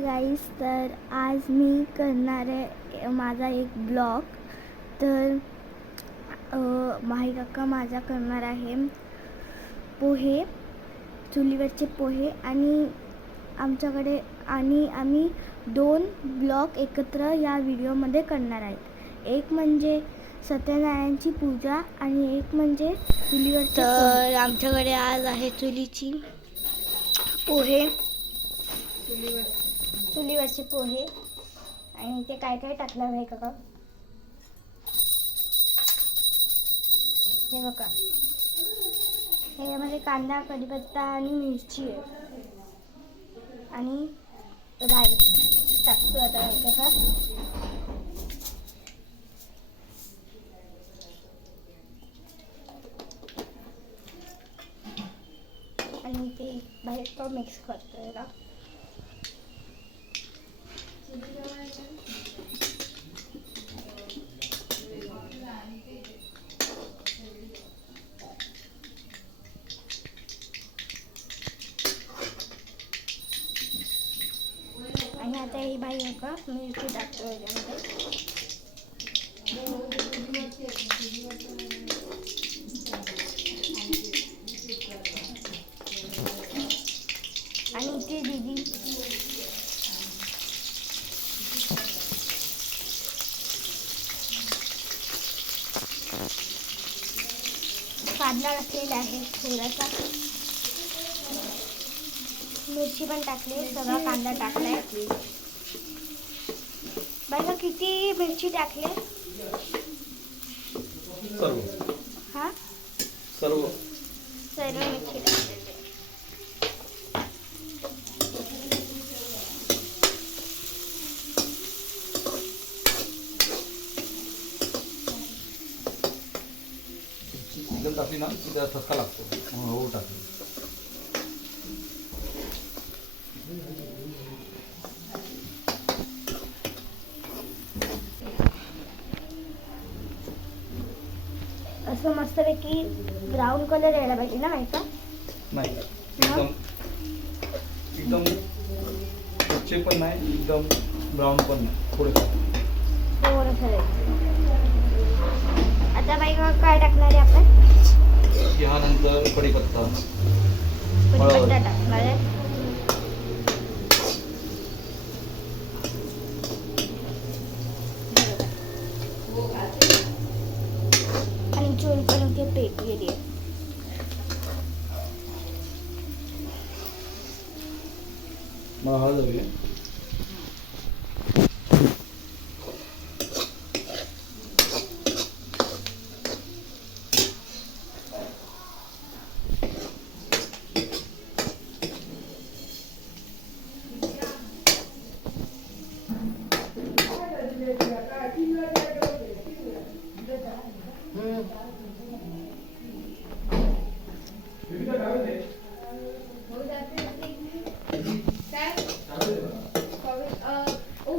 Hi guys तर आज मी करणार आहे माझा एक ब्लॉग तर अं, माही काका माझा करणार आहे पोहे चुलीवरचे पोहे आणि आमच्याकडे आणि आम्ही दोन ब्लॉग एकत्र या व्हिडिओमध्ये करणार आहेत. एक म्हणजे सत्यनारायणची पूजा आणि एक म्हणजे चुलीवरचे तर आमच्याकडे आज आहे चुलीची पोहे. चुलीवरचे पोहे. आणि ते काय काय टाकलं आहे का हे बघा. ह्याच्यामध्ये कांदा कढीपत्ता आणि मिरची आहे. आणि राई टाकतो आता काका आणि ते बाहेर तो मिक्स करतो का आणि आता ही बाई नका मिरची टाकतो याच्यामध्ये आणि इथे दीदी. कांदा टाकलेला आहे थोडासा. मिरची पण टाकली सगळा कांदा टाकलाय. बघा किती मिरची टाकले? सर्व. हा? सर्व. सर्व मिरची टाकलेली टाकली ना त्याला ठसका लागतो. म्हणून हळू टाकली. असं मस्तपैकी ब्राऊन कलर यायला पाहिजे ना माहिती का? नाही एकदम एकदम कच्चे पण नाही एकदम ब्राऊन पण नाही थोडे थोडंसं. आता बाई मग काय टाकणार आहे आपण? कढीपत्ता. कढीपत्ता टाकणार आहे आणि चूल पण इथे पेटलेली आहे मला हळद हवी आहे.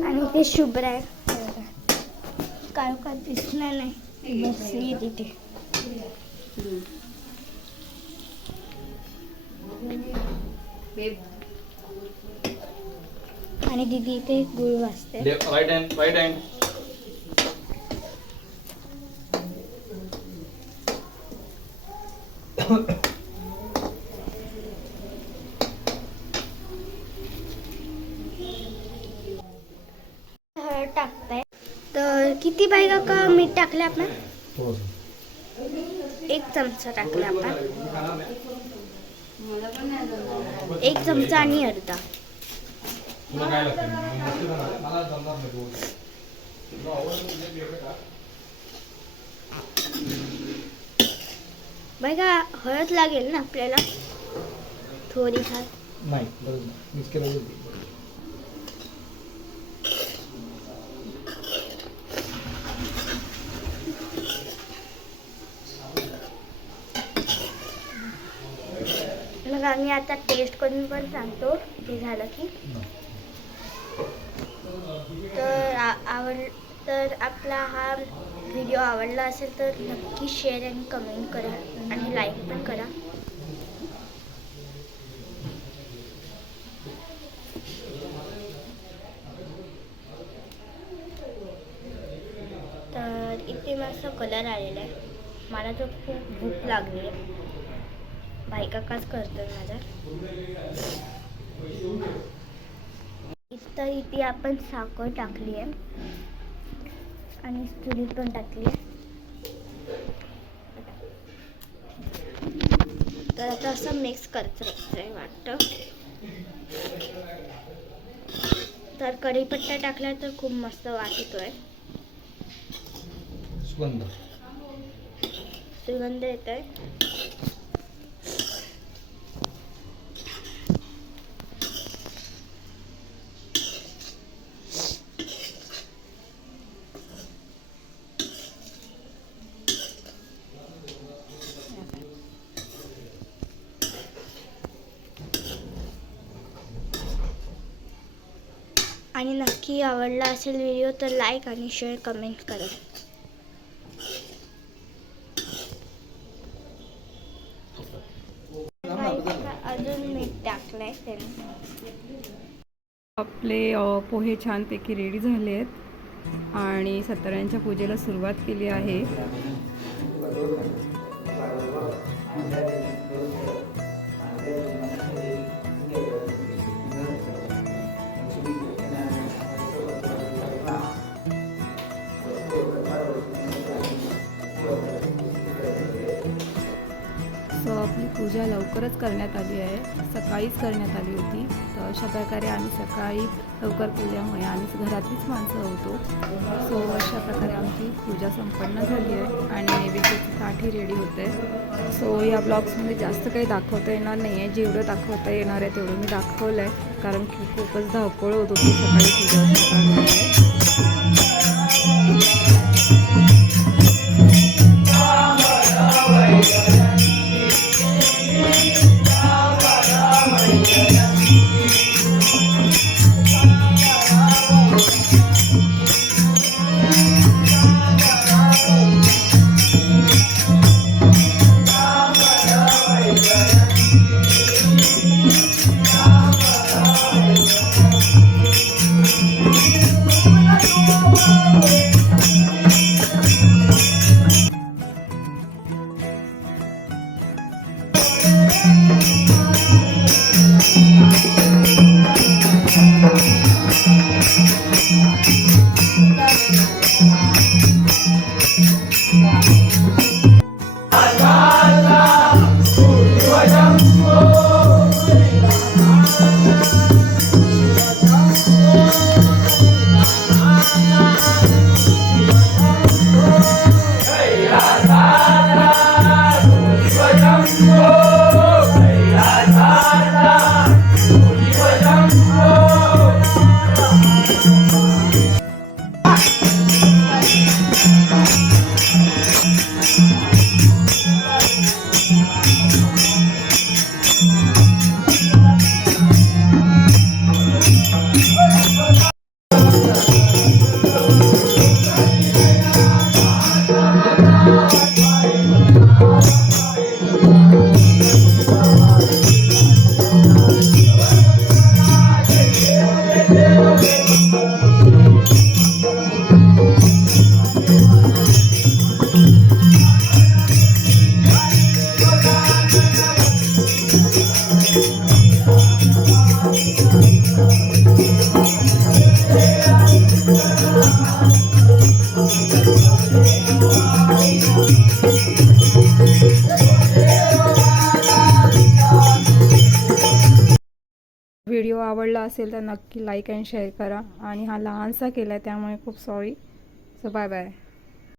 आणि ते शुभ्र आहे काय काय दिसणार नाही. बसली तिथे. आणि दीदी इथे गुळ वाजते left right hand right hand हळद टाकताय तर किती बाई का मीठ टाकलं आपण? एक चमचा टाकला आपण. एक चमचा आणि अर्धा. का हळद लागेल ना आपल्याला? थोडी फार नाही मग आम्ही आता टेस्ट करून पण सांगतो ते झालं की. तर आवड तर आपला हा व्हिडिओ आवडला असेल तर नक्की शेअर आणि कमेंट करा आणि लाईक पण करा. तर इथे मस्त कलर आलेला आहे. मला तर खूप भूक लागली आहे. भाई काकाच करतोय माझा इथं इथे आपण साखर टाकली आहे. आणि चुलीत पण टाकली आहे. तर आता असं मिक्स करत आहे वाटतं. तर कढीपत्ता टाकला तर खूप मस्त वास येतोय सुगंध. सुगंध येतोय. आणि नक्की आवडला असेल व्हिडिओ तर लाईक आणि शेअर कमेंट करा. अजून मीठ आहे त्यांनी आपले पोहे छानपैकी रेडी झाले आहेत आणि सत्यनारायणच्या पूजेला सुरुवात केली आहे. लवकरच करण्यात आली आहे. सकाळीच करण्यात आली होती. तर अशा प्रकारे आम्ही सकाळी लवकर केल्यामुळे आम्ही घरातलीच माणसं होतो. सो अशा प्रकारे आमची पूजा संपन्न झाली आहे आणि नैवेद्याची साठी रेडी होते. सो या ब्लॉग्समध्ये जास्त काही दाखवता येणार नाही आहे जेवढं दाखवता येणार आहे तेवढं मी दाखवलं आहे कारण की खूपच धावपळ होत होती सकाळी पूजा Música असेल तर नक्की लाईक अँड शेअर करा. आणि हा लहानसा केला आहे त्यामुळे खूप सॉरी सो बाय बाय